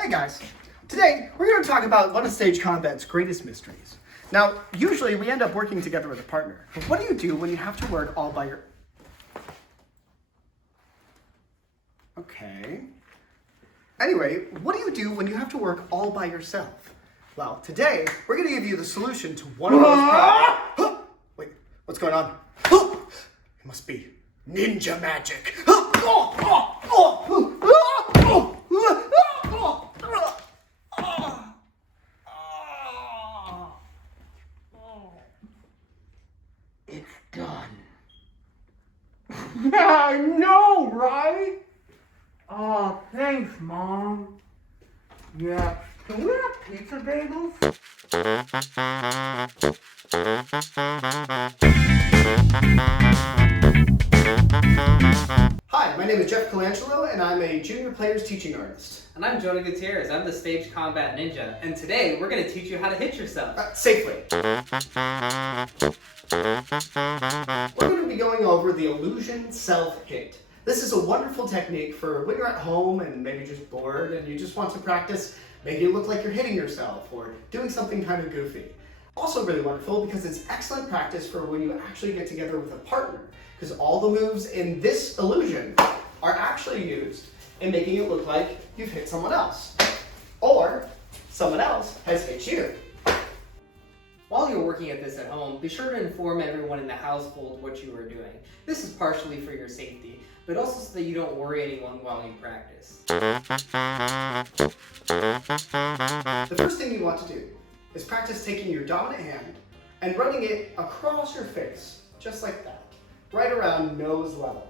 Hey guys, today we're going to talk about one of Stage Combat's greatest mysteries. Now, usually we end up working together with a partner, but what do you do when you have to work all by your... Okay. Anyway, what do you do when you have to work all by yourself? Well, today we're going to give you the solution to one of those problems. Wait, what's going on? It must be ninja magic. It's done. I know, right? Oh, thanks, Mom. Yeah. Can we have pizza bagels? Hi, my name is Jeff Colangelo, and I'm a junior players teaching artist. And I'm Jonah Gutierrez. I'm the Stage Combat Ninja. And today we're going to teach you how to hit yourself. Safely. We're going to be going over the illusion self-hit. This is a wonderful technique for when you're at home and maybe just bored and you just want to practice making it look like you're hitting yourself or doing something kind of goofy. Also really wonderful because it's excellent practice for when you actually get together with a partner, because all the moves in this illusion are actually used in making it look like you've hit someone else or someone else has hit you. While you're working at this at home, be sure to inform everyone in the household what you are doing. This is partially for your safety, but also so that you don't worry anyone while you practice. The first thing you want to do is practice taking your dominant hand and running it across your face, just like that, right around nose level.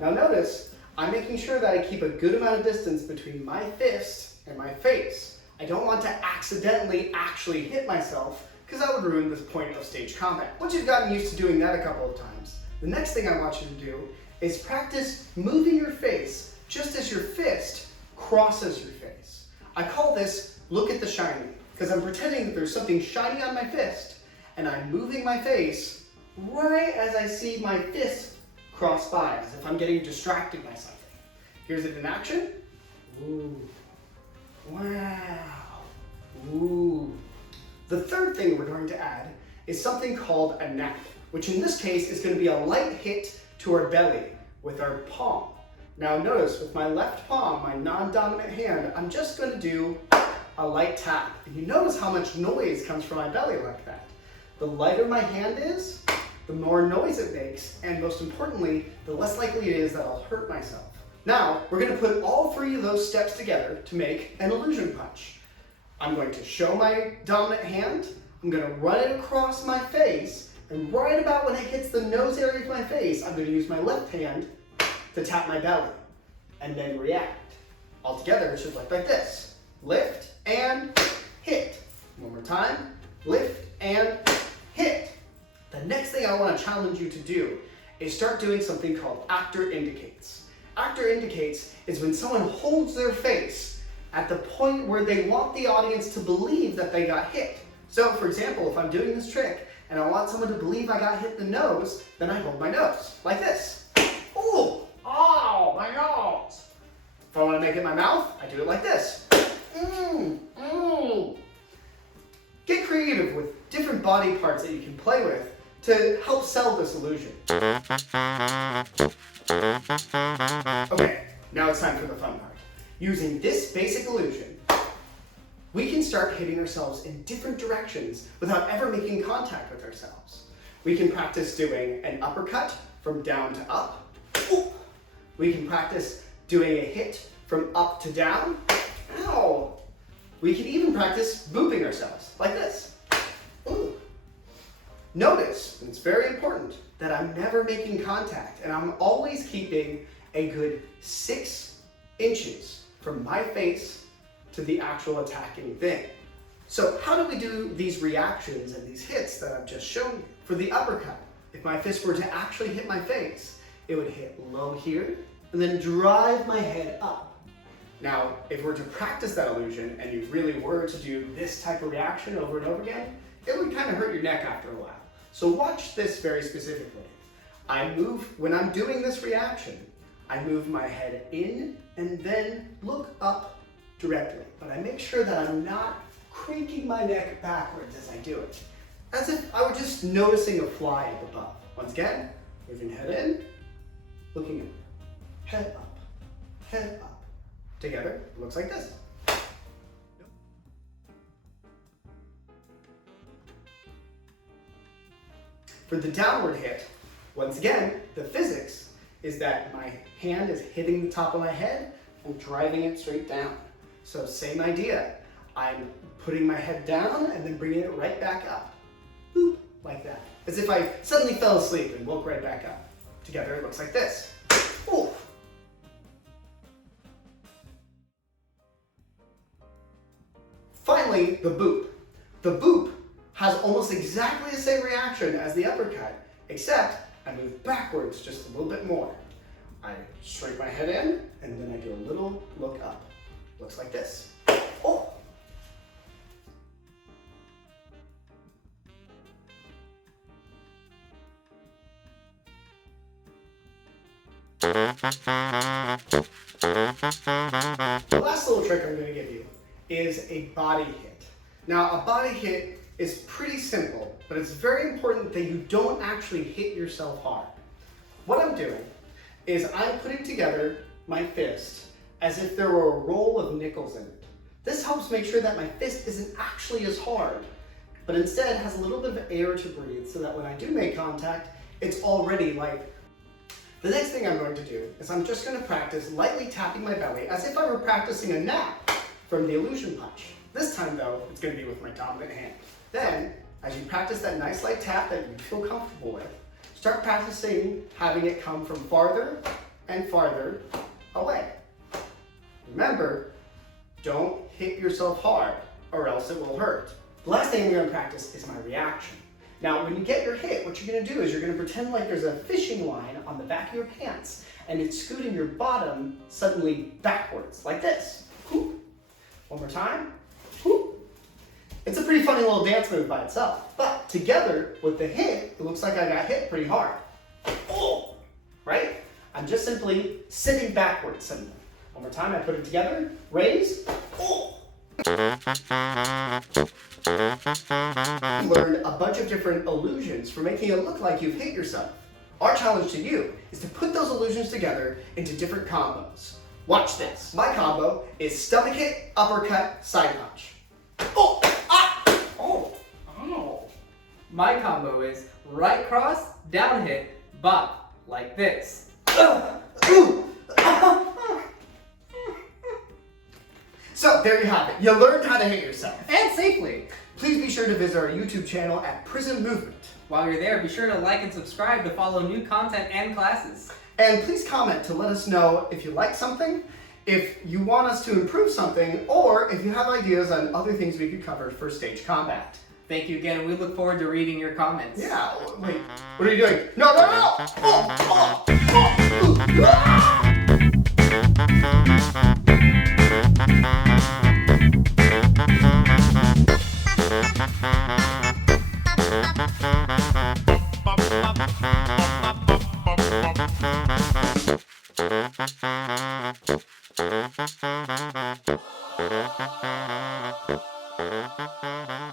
Now notice, I'm making sure that I keep a good amount of distance between my fist and my face. I don't want to accidentally actually hit myself, because that would ruin the point of stage combat. Once you've gotten used to doing that a couple of times, the next thing I want you to do is practice moving your face just as your fist crosses your face. I call this look at the shiny, because I'm pretending that there's something shiny on my fist, and I'm moving my face right as I see my fist cross by, as if I'm getting distracted by something. Here's it in action. Ooh. Wow. Ooh. The third thing we're going to add is something called a nap, which in this case is going to be a light hit to our belly with our palm. Now notice, with my left palm, my non-dominant hand, I'm just going to do a light tap. And you notice how much noise comes from my belly like that. The lighter my hand is, the more noise it makes, and most importantly, the less likely it is that I'll hurt myself. Now, we're going to put all three of those steps together to make an illusion punch. I'm going to show my dominant hand, I'm going to run it across my face, and right about when it hits the nose area of my face, I'm going to use my left hand to tap my belly, and then react. Altogether, it should look like this. Lift and hit. One more time. Lift and hit. The next thing I want to challenge you to do is start doing something called actor indicates. Actor indicates is when someone holds their face at the point where they want the audience to believe that they got hit. So, for example, if I'm doing this trick and I want someone to believe I got hit in the nose, then I hold my nose, like this. Ooh! Oh, my nose! If I want to make it my mouth, I do it like this. Get creative with different body parts that you can play with to help sell this illusion. Okay, now it's time for the fun part. Using this basic illusion, we can start hitting ourselves in different directions without ever making contact with ourselves. We can practice doing an uppercut from down to up. We can practice doing a hit from up to down. Ow! We can even practice booping ourselves, like this. Ooh. Notice, and it's very important, that I'm never making contact, and I'm always keeping a good 6 inches from my face to the actual attacking thing. So how do we do these reactions and these hits that I've just shown you? For the uppercut, if my fist were to actually hit my face, it would hit low here, and then drive my head up. Now, if we're to practice that illusion, and you really were to do this type of reaction over and over again, it would kind of hurt your neck after a while. So watch this very specifically. When I'm doing this reaction, I move my head in and then look up directly, but I make sure that I'm not cranking my neck backwards as I do it, as if I were just noticing a fly up above. Once again, moving head in, looking up, head up, head up. Together, it looks like this. For the downward hit, once again, the physics is that my hand is hitting the top of my head and driving it straight down. So same idea. I'm putting my head down and then bringing it right back up. Boop, like that. As if I suddenly fell asleep and woke right back up. Together it looks like this. Ooh. Finally, the boop. The boop has almost exactly the same reaction as the uppercut, except I move backwards just a little bit more. I shrink my head in, and then I do a little look up. Looks like this. Oh! The last little trick I'm going to give you is a body hit. Now, a body hit is pretty simple, but it's very important that you don't actually hit yourself hard. What I'm doing is I'm putting together my fist as if there were a roll of nickels in it. This helps make sure that my fist isn't actually as hard, but instead has a little bit of air to breathe so that when I do make contact, it's already lighter. The next thing I'm going to do is I'm just going to practice lightly tapping my belly as if I were practicing a nap from the illusion punch. This time though, it's going to be with my dominant hand. Then, as you practice that nice light tap that you feel comfortable with, start practicing having it come from farther and farther away. Remember, don't hit yourself hard or else it will hurt. The last thing I'm going to practice is my reaction. Now, when you get your hit, what you're going to do is you're going to pretend like there's a fishing line on the back of your pants and it's scooting your bottom suddenly backwards, like this. Whoop. One more time. Whoop. It's a pretty funny little dance move by itself, but together with the hit, it looks like I got hit pretty hard. Oh, right? I'm just simply sitting backwards suddenly. One more time, I put it together, raise, oh. You learned a bunch of different illusions for making it look like you've hit yourself. Our challenge to you is to put those illusions together into different combos. Watch this. My combo is stomach hit, uppercut, side punch. Oh! Ah! Oh! Ow! My combo is right cross, down hit, bop, like this. Ooh! So there you have it. You learned how to hit yourself. And safely. Please be sure to visit our YouTube channel at Prism Movement. While you're there, be sure to like and subscribe to follow new content and classes. And please comment to let us know if you like something, if you want us to improve something, or if you have ideas on other things we could cover for stage combat. Thank you again, and we look forward to reading your comments. Yeah, wait, what are you doing? No, no, no! Oh, oh, oh, ah! Thank you.